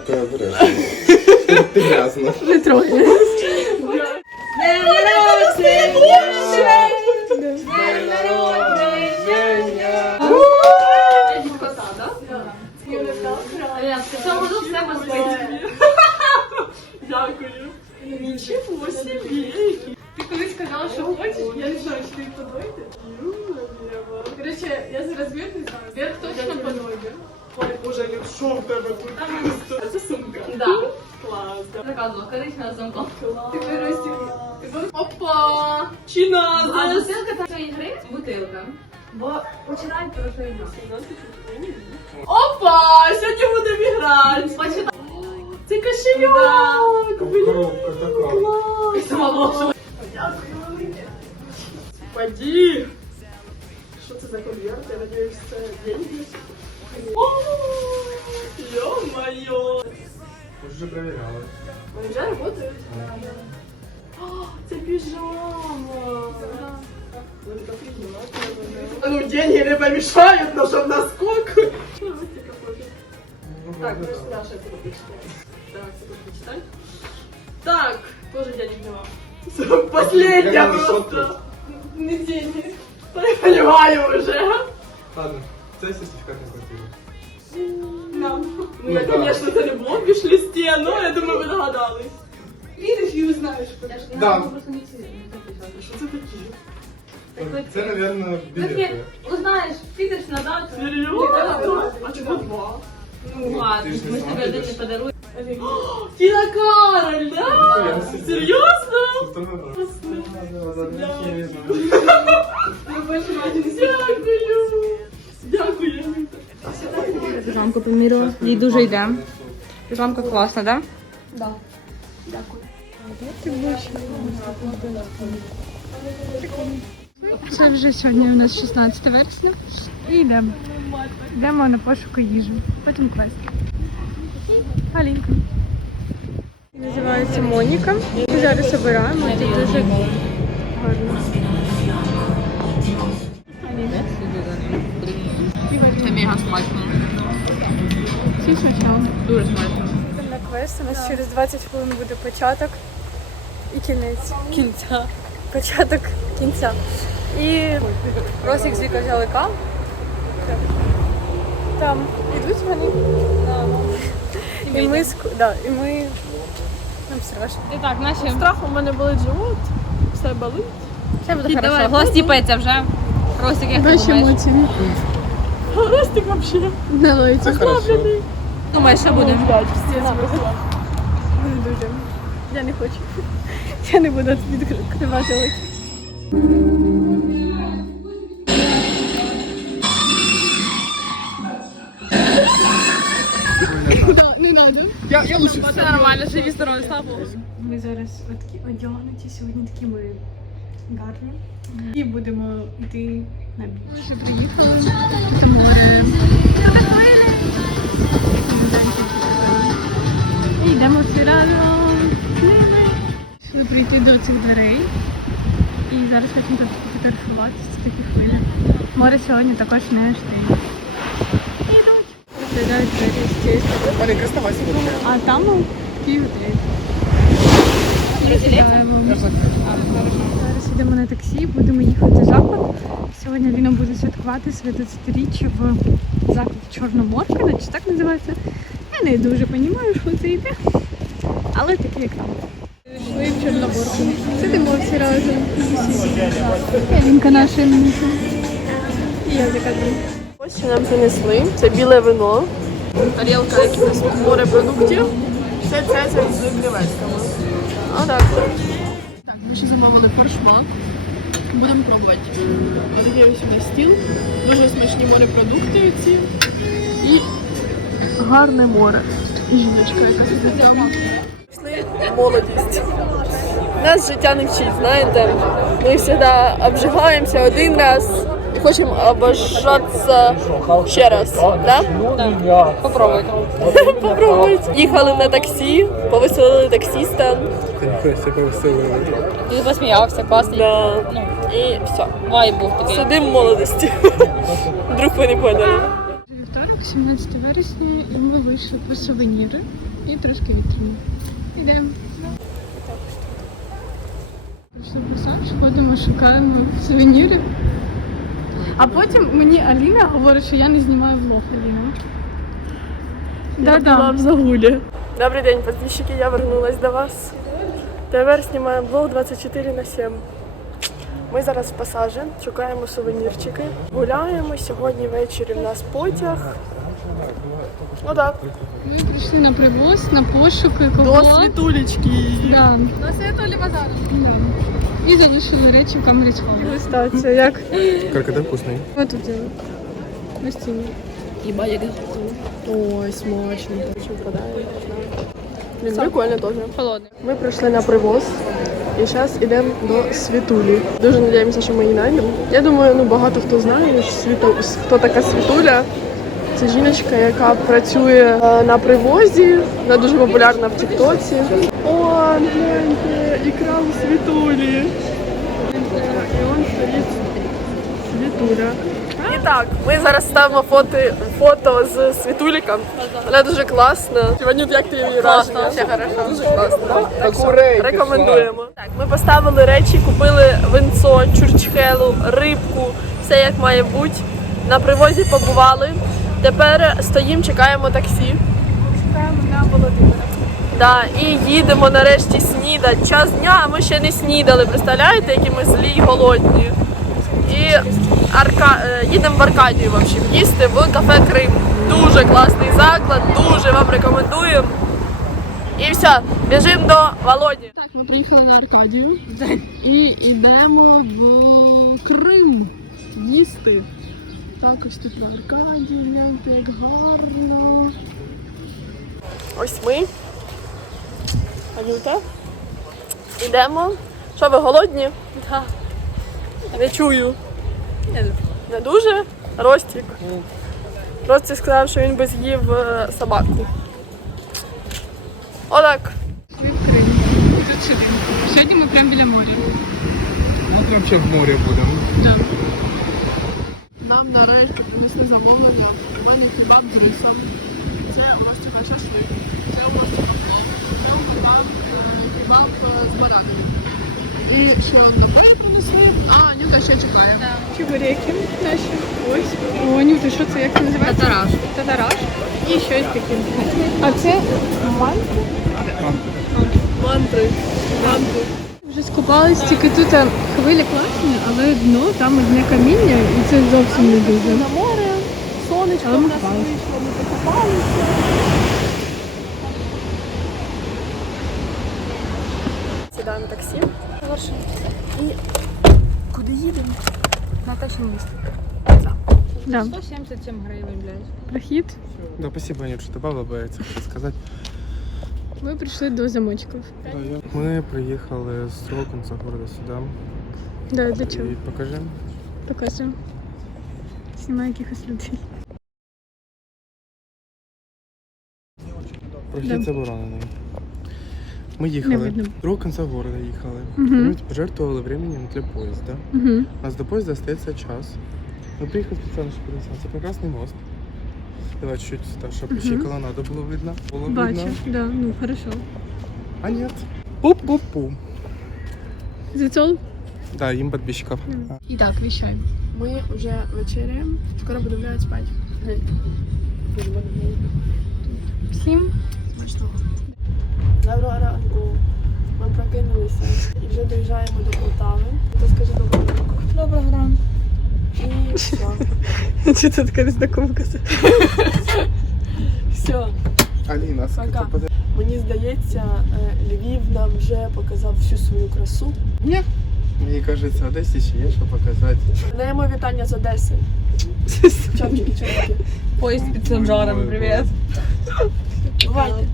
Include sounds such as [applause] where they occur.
таке береш? Ти грязно. Не трогай. Дякую. Нічого собі. Ти колись сказала, що хочеш, я не знаю, чи ти подойде. Короче, я зараз знаю. Вверх точно подойде. Ой, боже, що в тебе тут? Коричнева замка. Ти вирости. Опа! Чина! А бутилка цієї гри бутилка. Бо починають про. Опа! Сьогодні будемо грати. Почитай. Це кошельок! Блін, клас! Поді! Що це за конверт? Я надіюсь, це деньги. О, Ё-моё! Ми ж вже перевіряли. Вони вже працюють? О, це піжама! Ну, это приятно. Ну, деньги не помешают, но чтоб наскок. Так, ну что Даша это почитать. Так, это почитай. Так, тоже денег нема. Последняя Я на просто. Не деньги. Я понимаю уже. Ладно, це сертифікат на квартиру. Ну, Ну я, да. конечно, це не було в листе, но я думаю, ви догадались. Видиш і узнаєш. Я ж не Да. знаю, просто не ці. не так писати. Що це таке? Це, мабуть, Таке, білети. узнаєш, підеш на дату. Серйозно? А чому два? Ну ладно, Ти ж не ми ж тобі знаєш. один не подаруємо. [gasps] Тіна Кароль, да? Я не Серйозно? Тобто ми Дякую. Дякую. Піжамку поміряла. Їй дуже йде. Піжамка класна, так? Да? Це вже сьогодні у нас 16 вересня. І йдемо. Йдемо на пошуку їжі. Потім квест. Алінка. Називається Моніка. Ми зараз обираємо. Це дуже гарно. На у нас через 20 хвилин буде початок і кінець. Кінця. Початок кінця. І Росік з Віка взяли каву. Там ідуть вони. І ми, ск- да, і ми... Нам страшно. І так, наші... Страх у мене болить живот. Все болить. Все буде Давай, хорошо. голос тіпається вже. Ростик, як ти думаєш? Ростик вообще. Це хорошо. Думаєш, що буде? Просто. Буде дуже. Я не хочу. Я не буду відкривати очі. Все нормально, живі здорові, слава Богу. Ми зараз такі одягнуті, сьогодні такі ми гарні. І будемо йти на біч. Ми вже приїхали, тут море. І йдемо всі разом з ними. Пішли прийти до цих дверей. І зараз хочемо тут фотографуватися, це такі хвилі. Море сьогодні також не стоїть. Ідуть. Розглядають двері з цієї сторони. А там такий готель. Зараз йдемо на таксі, будемо їхати в заклад. Сьогодні Ліна буде святкувати своє 20-річчя в заклад Чорноморка, чи так називається. Я не дуже розумію, що це йде, але таке як там. Йшли в Чорноморку. Сидимо всі разом. Лінка наша Лінка. І я друга. Ось що нам принесли. Це біле вино. Тарілка якихось морепродуктів. Все це з креветками. Отак. Так, ми ще замовили фаршмак. Будемо пробувати. Ось такий ось сюди стіл. Дуже смачні морепродукти ці. Гарне море. Жіночка якась. Пішли молодість. Нас життя не вчить, знаєте. Ми завжди обжигаємося один раз і хочемо обожатися ще раз. Да? Попробуйте. [laughs] Попробуйте. Їхали на таксі, повеселили таксіста. Ти посміявся, класний. Да. Ну, І все. вайб був такий. Сидим в молодості. [laughs] Вдруг ви не поняли. Вівторок, 17 вересня і ми вийшли по сувеніри і трошки вітряно. Йдемо. Прийшли в масаж, ходимо, шукаємо сувеніри. А потім мені Аліна говорить, що я не знімаю влог Аліна. Я була в загулі. Добрий день, подписчики, я вернулась до вас. Тепер знімаємо влог 24 на 7. Ми зараз в пасажі, шукаємо сувенірчики. Гуляємо. Сьогодні ввечері в нас потяг. Ну так. Ми прийшли на привоз, на пошуки До кого. світулечки. Да. До Святолі базару. Да. І залишили речі в камері схову. Дегустація, як? Каркаде вкусний. Ми тут взяли. На стіні. Ой, смачно. Що впадає. Блін, прикольно теж. Холодний. Ми прийшли на привоз і зараз йдемо до Світулі. Дуже сподіваємося, що ми її знайдемо. Я думаю, ну багато хто знає, світу, хто така Світуля. Це жіночка, яка працює е, на привозі, вона дуже популярна в Тіктоці. О, гляньте, ікра у Світулі. І он стоїть Світуля. І так, ми зараз ставимо фото, фото з Світуліком. Вона дуже класна. Ванют, як ти її враження? Все хорошо. Дуже класно. Так що рекомендуємо. Так, ми поставили речі, купили винцо, чурчхелу, рибку, все як має бути. На привозі побували. Тепер стоїмо, чекаємо таксі. Чекаємо на Володимира. Да, і їдемо нарешті снідати. Час дня, а ми ще не снідали. Представляєте, які ми злі й голодні. І Арка... е, їдемо в Аркадію в общем, їсти в кафе Крим. Дуже класний заклад, дуже вам рекомендуємо. І все, біжимо до Володі. Так, ми приїхали на Аркадію і йдемо в Крим їсти. Так, ось тут на Аркадії, гляньте, як гарно. Ось ми. Анюта. Йдемо. Що ви голодні? Так. Не чую. Не дуже? Ростік. Ростік сказав, що він би з'їв е, собаку. Отак. Тут сидимо. Сьогодні ми прямо біля моря. Ми прям ще в морі будемо. Да. Нарешті принесли замовлення. У мене кебаб з рисом. Це у нас типа шашлик. Це у нас типа плов. Це нас е, кебаб е, з баранами. І ще одне пей принесли. А, Нюта ще чекає. Чебуреки наші. Ось. О, Нюта, що це? Як це називається? Татараш. Татараш. І щось таке. А це манки? Мантри. Мантри. Вже скупались, тільки тут е, хвилі класні, але дно там одне каміння, і це зовсім не дуже. На море, сонечко Але в ми нас вийшло, ми покупалися. Сідаємо таксі. І куди їдемо? На те, що місто. Да. 177 гривень, блядь. Прохід. Да, спасибо, Анют, что добавила, це хочу сказати. Ми прийшли до замочків. Ми приїхали з другого кінця города сюди. Да, для чого? І покажи. Показуємо. Знімаю якихось людей. Прохід Да. заборонений. Ми їхали. другого кінця города їхали. Мгм. Ми пожертвували временем для поїзда. Угу. У нас до поїзда остається час. Ми приїхали спеціально, щоб. Це прекрасний мост. Давай чуть-чуть так, щоб Мгм. ще колонаду було видно. Було Бачу, видно. да, ну хорошо. А нет. Пу-пу-пу. Зацол? Да, їм підписчиків. І так, віщай. Ми вже вечеряємо, скоро будемо лягати спати. Всім Смачного. Доброго ранку. Ми прокинулися і вже доїжджаємо до Полтави. То скажи доброго ранку. Доброго ранку. І все. Чи це така незнакомка? Все. Аліна, Пока. Мені здається, е, Львів нам вже показав всю свою красу. Ні. Мені кажеться, в Одесі ще є що показати. Даємо вітання з Одеси. [laughs] Чопчики, чопчики. Поїзд під цим жаром, привіт. Бувайте.